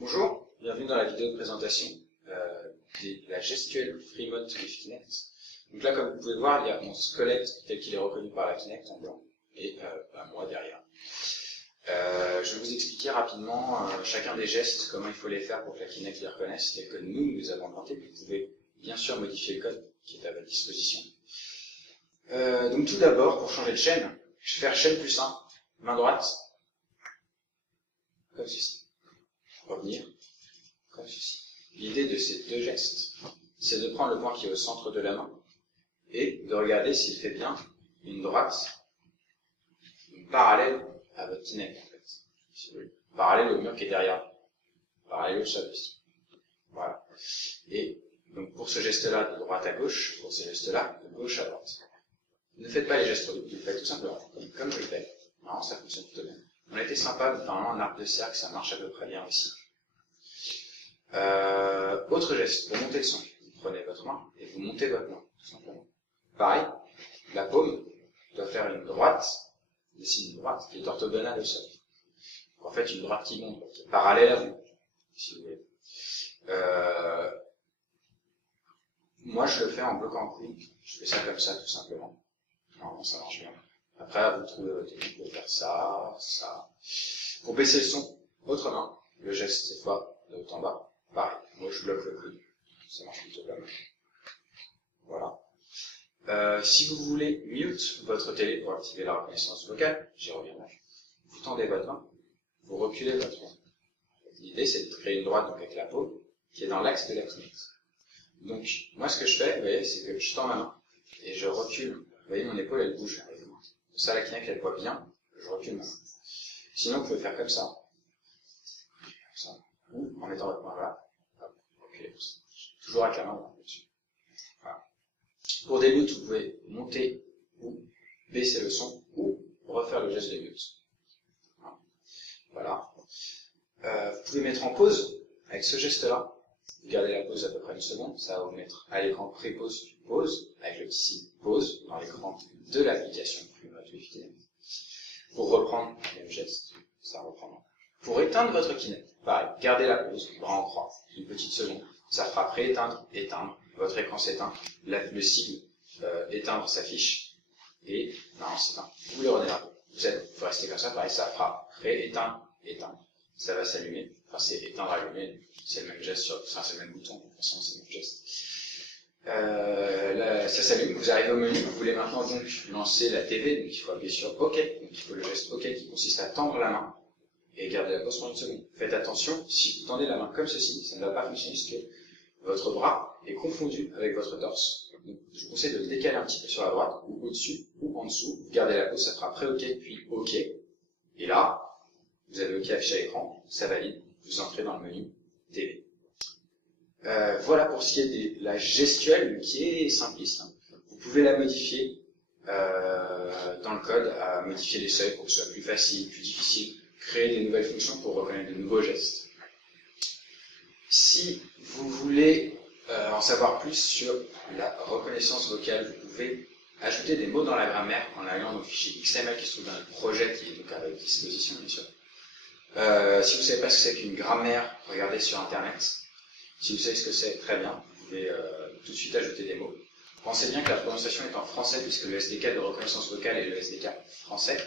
Bonjour, bienvenue dans la vidéo de présentation de la gestuelle FreeMode with Kinect. Donc là, comme vous pouvez voir, il y a mon squelette tel qu'il est reconnu par la Kinect en blanc et moi derrière. Je vais vous expliquer rapidement chacun des gestes, comment il faut les faire pour que la Kinect les reconnaisse, tel que nous avons implanté. Vous pouvez bien sûr modifier le code qui est à votre disposition. Donc tout d'abord, pour changer de chaîne, je vais faire chaîne plus 1, main droite, comme ceci. Revenir, comme ceci. L'idée de ces deux gestes, c'est de prendre le point qui est au centre de la main et de regarder s'il fait bien une droite, une parallèle à votre Kinect, en fait. Si vous voulez. Parallèle au mur qui est derrière vous. Parallèle au sol aussi. Voilà. Et donc pour ce geste-là, de droite à gauche, pour ce geste-là, de gauche à droite. Ne faites pas les gestes horribles, vous le faites tout simplement, comme je le fais. Non, ça fonctionne plutôt bien. On a été sympa, normalement un arc de cercle, ça marche à peu près bien aussi. Autre geste, pour monter le son. Vous prenez votre main et vous montez votre main, tout simplement. Pareil, la paume doit faire une droite, dessine une droite qui est orthogonale au sol. En fait, une droite qui monte, qui est parallèle à vous, si vous voulez. Moi, je le fais en bloquant un coup. Je fais ça comme ça, tout simplement. Normalement, ça marche bien. Après, vous trouvez votre technique, vous pouvez faire ça, ça. Pour baisser le son, autre main, le geste cette fois de haut en bas, pareil. Moi, je bloque le coude. Ça marche plutôt pas mal. Voilà. Si vous voulez mute votre télé pour activer la reconnaissance vocale, j'y reviendrai. Vous tendez votre main, vous reculez votre main. L'idée, c'est de créer une droite donc avec la paume qui est dans l'axe de la Kinect. Donc, moi, ce que je fais, vous voyez, c'est que je tends ma main et je recule. Vous voyez, mon épaule, elle bouge. Ça, la Kinect, elle voit bien. Je recule ma main. Sinon, vous pouvez faire comme ça. Ou en mettant votre main là. Hop, reculez. Toujours avec la main là-dessus. Voilà. Pour des mutes, vous pouvez monter ou baisser le son ou refaire le geste de mute. Voilà. Vous pouvez mettre en pause avec ce geste-là. Vous gardez la pause à peu près une seconde. Ça va vous mettre à l'écran pré-pause puis pause avec le petit signe pause dans l'écran de l'application FreeMode with Kinect. Pour reprendre le même geste, ça reprend. Pour éteindre votre Kinect, pareil, gardez la pause, bras en croix, une petite seconde. Ça fera pré-éteindre, éteindre. Votre écran s'éteint. Le sigle éteindre s'affiche. Et non, s'éteint. Vous le redémarrez. Vous restez comme ça, pareil, ça fera pré-éteindre, éteindre. Ça va s'allumer. Enfin, c'est éteindre, allumer. C'est le même geste, enfin, c'est le même bouton. De toute façon, c'est le même geste. Ça s'allume, vous arrivez au menu, vous voulez maintenant donc lancer la TV, donc il faut appuyer sur OK, donc il faut le geste OK qui consiste à tendre la main et garder la pause pendant une seconde. Faites attention, si vous tendez la main comme ceci, ça ne va pas fonctionner parce que votre bras est confondu avec votre torse. Donc, je vous conseille de le décaler un petit peu sur la droite, ou au-dessus, ou en dessous, vous gardez la pause, ça fera pré-OK, puis OK, et là, vous avez OK affiché à l'écran, ça valide, vous entrez dans le menu TV. Voilà pour ce qui est de la gestuelle, qui est simpliste. Hein. Vous pouvez la modifier dans le code, à modifier les seuils pour que ce soit plus facile, plus difficile, créer des nouvelles fonctions pour reconnaître de nouveaux gestes. Si vous voulez en savoir plus sur la reconnaissance vocale, vous pouvez ajouter des mots dans la grammaire en allant dans le fichier XML qui se trouve dans le projet qui est donc à votre disposition, bien sûr. Si vous ne savez pas ce que c'est qu'une grammaire, regardez sur Internet. Si vous savez ce que c'est, très bien, vous pouvez tout de suite ajouter des mots. Pensez bien que la prononciation est en français, puisque le SDK de reconnaissance vocale est le SDK français.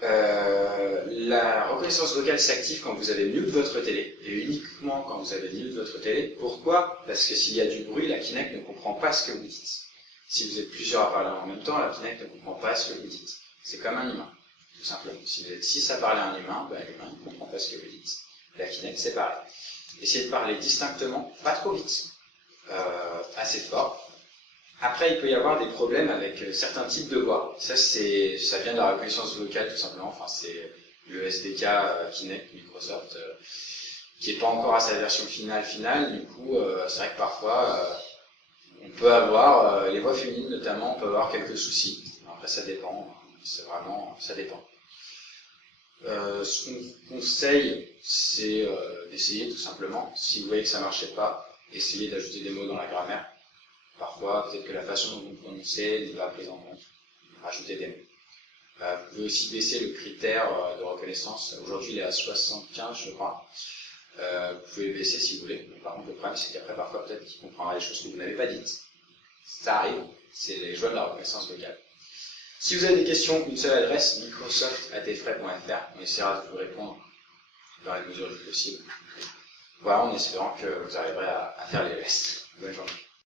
La reconnaissance vocale s'active quand vous avez mute votre télé, et uniquement quand vous avez mute votre télé. Pourquoi? Parce que s'il y a du bruit, la Kinect ne comprend pas ce que vous dites. Si vous êtes plusieurs à parler en même temps, la Kinect ne comprend pas ce que vous dites. C'est comme un humain, tout simplement. Si vous êtes 6 à parler à un humain, ben, l'humain ne comprend pas ce que vous dites. La Kinect, c'est pareil. Essayez de parler distinctement, pas trop vite, assez fort. Après, il peut y avoir des problèmes avec certains types de voix. Ça vient de la reconnaissance vocale, tout simplement. Enfin, c'est le SDK Kinect Microsoft, qui n'est pas encore à sa version finale. Du coup, c'est vrai que parfois, on peut avoir, les voix féminines notamment, on peut avoir quelques soucis. Après, ça dépend. Ça dépend. Ce qu'on conseille, c'est d'essayer tout simplement. Si vous voyez que ça ne marchait pas, essayez d'ajouter des mots dans la grammaire. Parfois, peut-être que la façon dont vous prononcez n'est pas prise en compte. Rajoutez des mots. Vous pouvez aussi baisser le critère de reconnaissance. Aujourd'hui, il est à 75, je crois. Vous pouvez le baisser si vous voulez. Mais par contre, le problème, c'est qu'après, parfois, peut-être qu'il comprendra des choses que vous n'avez pas dites. Ça arrive. C'est les joies de la reconnaissance vocale. Si vous avez des questions, une seule adresse, microsoft@effray.fr. On essaiera de vous répondre dans la mesure du possible. Voilà, en espérant que vous arriverez à faire les restes. Bonne journée.